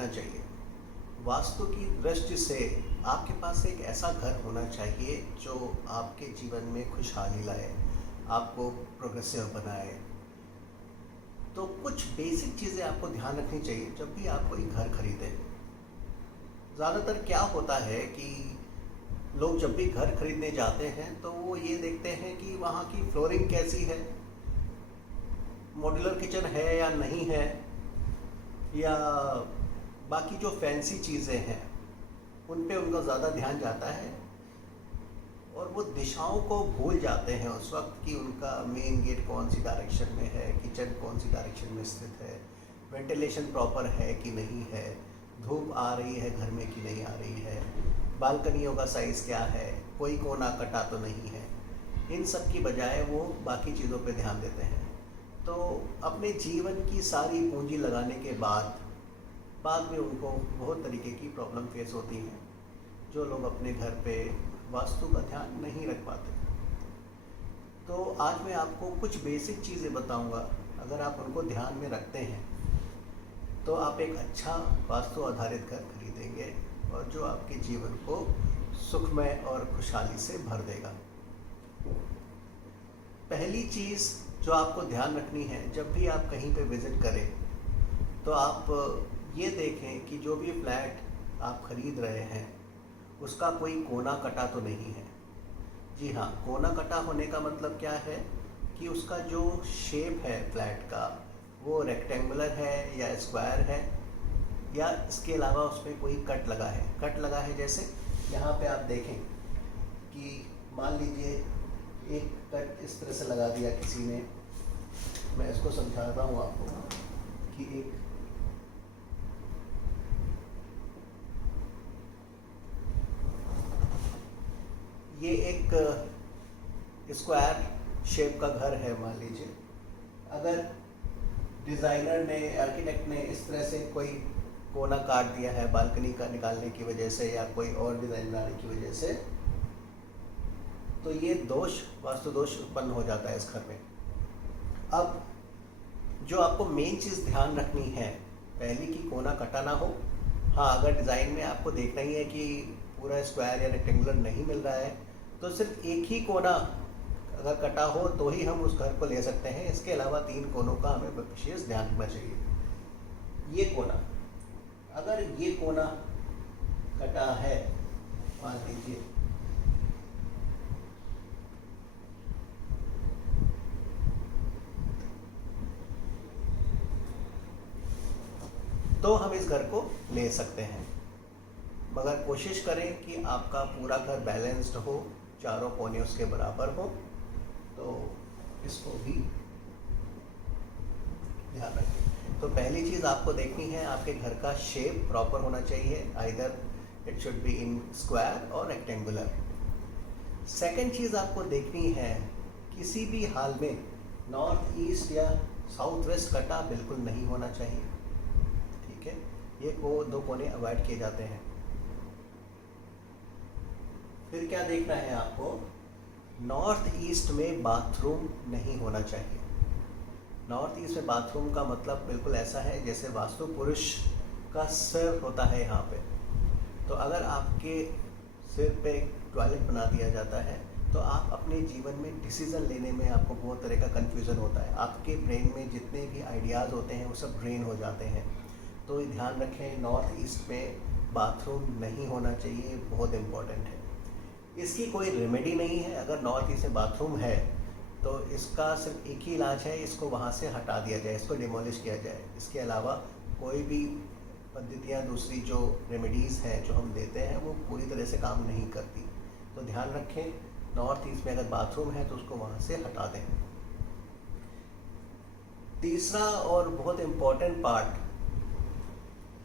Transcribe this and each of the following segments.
रखना चाहिए। वास्तु की दृष्टि से आपके पास एक ऐसा घर होना चाहिए जो आपके जीवन में खुशहाली लाए, आपको प्रोग्रेसिव बनाए। तो कुछ बेसिक चीज़ें आपको ध्यान रखनी चाहिए जब भी आप कोई घर खरीदें। ज़्यादातर क्या होता है कि लोग जब भी घर खरीदने जाते हैं तो वो ये देखते हैं कि वहाँ की फ्लोरिंग कैसी है, मॉड्यूलर किचन है या नहीं है, या बाकी जो फैंसी चीज़ें हैं उन पे उनका ज़्यादा ध्यान जाता है और वो दिशाओं को भूल जाते हैं उस वक्त कि उनका मेन गेट कौन सी डायरेक्शन में है, किचन कौन सी डायरेक्शन में स्थित है, वेंटिलेशन प्रॉपर है कि नहीं है, धूप आ रही है घर में कि नहीं आ रही है, बालकनियों का साइज़ क्या है, कोई कोना कटा तो नहीं है। इन सब की बजाय वो बाकी चीज़ों पे ध्यान देते हैं। तो अपने जीवन की सारी पूंजी लगाने के बाद में उनको बहुत तरीके की प्रॉब्लम फेस होती हैं, जो लोग अपने घर पे वास्तु का ध्यान नहीं रख पाते। तो आज मैं आपको कुछ बेसिक चीज़ें बताऊंगा, अगर आप उनको ध्यान में रखते हैं तो आप एक अच्छा वास्तु आधारित घर खरीदेंगे और जो आपके जीवन को सुखमय और खुशहाली से भर देगा। पहली चीज़ जो आपको ध्यान रखनी है जब भी आप कहीं पे विज़िट करें तो आप ये देखें कि जो भी फ्लैट आप खरीद रहे हैं उसका कोई कोना कटा तो नहीं है। जी हाँ, कोना कटा होने का मतलब क्या है कि उसका जो शेप है फ्लैट का वो रेक्टेंगुलर है या स्क्वायर है, या इसके अलावा उसमें कोई कट लगा है। कट लगा है जैसे यहाँ पे आप देखें कि मान लीजिए एक कट इस तरह से लगा दिया किसी ने। मैं इसको समझाता हूँ आपको कि ये एक स्क्वायर शेप का घर है मान लीजिए। अगर डिज़ाइनर ने, आर्किटेक्ट ने इस तरह से कोई कोना काट दिया है बालकनी का निकालने की वजह से या कोई और डिज़ाइन बनाने की वजह से, तो ये दोष, वास्तु दोष उत्पन्न हो जाता है इस घर में। अब जो आपको मेन चीज़ ध्यान रखनी है, पहली कि कोना कटा ना हो। हाँ, अगर डिज़ाइन में आपको देखना ही है कि पूरा स्क्वायर या रेक्टेंगुलर नहीं मिल रहा है तो सिर्फ एक ही कोना अगर कटा हो तो ही हम उस घर को ले सकते हैं। इसके अलावा 3 कोनों का हमें विशेष ध्यान रखना चाहिए। ये कोना, अगर ये कोना कटा है मान लीजिए, तो हम इस घर को ले सकते हैं, मगर कोशिश करें कि आपका पूरा घर बैलेंस्ड हो, चारों कोने उसके बराबर हो। तो इसको भी ध्यान रखें। तो पहली चीज़ आपको देखनी है, आपके घर का शेप प्रॉपर होना चाहिए, either it should be in square और रेक्टेंगुलर। सेकंड चीज़ आपको देखनी है, किसी भी हाल में नॉर्थ ईस्ट या साउथ वेस्ट कटा बिल्कुल नहीं होना चाहिए। ठीक है, ये 2 कोने अवॉइड किए जाते हैं। फिर क्या देखना है आपको, नॉर्थ ईस्ट में बाथरूम नहीं होना चाहिए। नॉर्थ ईस्ट में बाथरूम का मतलब बिल्कुल ऐसा है जैसे वास्तु पुरुष का सिर होता है यहाँ पे। तो अगर आपके सिर पे टॉयलेट बना दिया जाता है तो आप अपने जीवन में डिसीज़न लेने में आपको बहुत तरह का कन्फ्यूज़न होता है। आपके ब्रेन में जितने भी आइडियाज़ होते हैं वो सब ड्रेन हो जाते हैं। तो ध्यान रखें, नॉर्थ ईस्ट में बाथरूम नहीं होना चाहिए, बहुत इम्पॉर्टेंट है। इसकी कोई रेमेडी नहीं है। अगर नॉर्थ ईस्ट में बाथरूम है तो इसका सिर्फ एक ही इलाज है, इसको वहाँ से हटा दिया जाए, इसको डिमोलिश किया जाए। इसके अलावा कोई भी पद्धतियाँ, दूसरी जो रेमेडीज़ हैं जो हम देते हैं वो पूरी तरह से काम नहीं करती। तो ध्यान रखें, नॉर्थ ईस्ट में अगर बाथरूम है तो उसको वहाँ से हटा दें। तीसरा और बहुत इम्पॉर्टेंट पार्ट,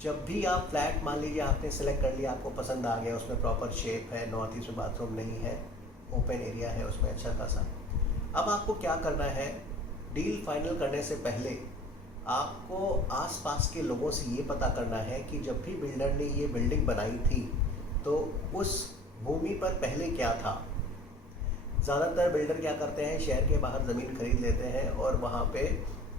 जब भी आप फ्लैट मान लीजिए आपने सेलेक्ट कर लिया, आपको पसंद आ गया, उसमें प्रॉपर शेप है, नॉर्थ ईस्ट में बाथरूम नहीं है, ओपन एरिया है उसमें अच्छा खासा, अब आपको क्या करना है, डील फाइनल करने से पहले आपको आसपास के लोगों से ये पता करना है कि जब भी बिल्डर ने ये बिल्डिंग बनाई थी तो उस भूमि पर पहले क्या था। ज़्यादातर बिल्डर क्या करते हैं, शहर के बाहर ज़मीन खरीद लेते हैं और वहाँ पे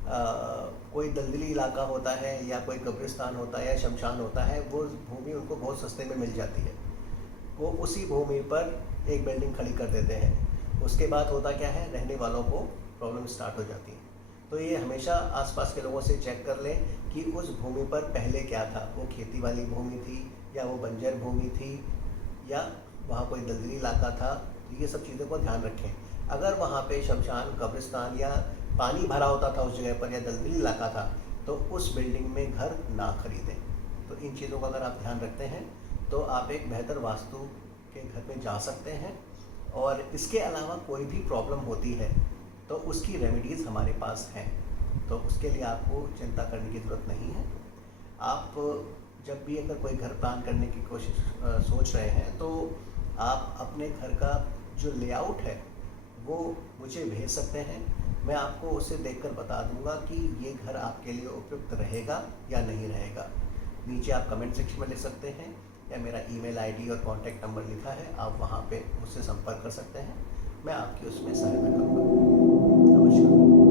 कोई दलदली इलाका होता है या कोई कब्रिस्तान होता है या शमशान होता है, वो भूमि उनको बहुत सस्ते में मिल जाती है। वो उसी भूमि पर एक बिल्डिंग खड़ी कर देते हैं। उसके बाद होता क्या है, रहने वालों को प्रॉब्लम स्टार्ट हो जाती है। तो ये हमेशा आसपास के लोगों से चेक कर लें कि उस भूमि पर पहले क्या था, वो खेती वाली भूमि थी या वो बंजर भूमि थी या वहाँ कोई दलदली इलाका था। तो ये सब चीज़ों को ध्यान रखें। अगर वहाँ पे शमशान, कब्रिस्तान या पानी भरा होता था उस जगह पर या दलदली इलाका था, तो उस बिल्डिंग में घर ना खरीदें। तो इन चीज़ों का अगर आप ध्यान रखते हैं तो आप एक बेहतर वास्तु के घर में जा सकते हैं। और इसके अलावा कोई भी प्रॉब्लम होती है तो उसकी रेमेडीज़ हमारे पास हैं, तो उसके लिए आपको चिंता करने की ज़रूरत नहीं है। आप जब भी अगर कोई घर प्लान करने की कोशिश सोच रहे हैं तो आप अपने घर का जो लेआउट है वो मुझे भेज सकते हैं। मैं आपको उसे देखकर बता दूंगा कि ये घर आपके लिए उपयुक्त रहेगा या नहीं रहेगा। नीचे आप कमेंट सेक्शन में लिख सकते हैं या मेरा ईमेल आईडी और कॉन्टैक्ट नंबर लिखा है, आप वहाँ पे मुझसे संपर्क कर सकते हैं। मैं आपकी उसमें सहायता करूँगा। नमस्कार।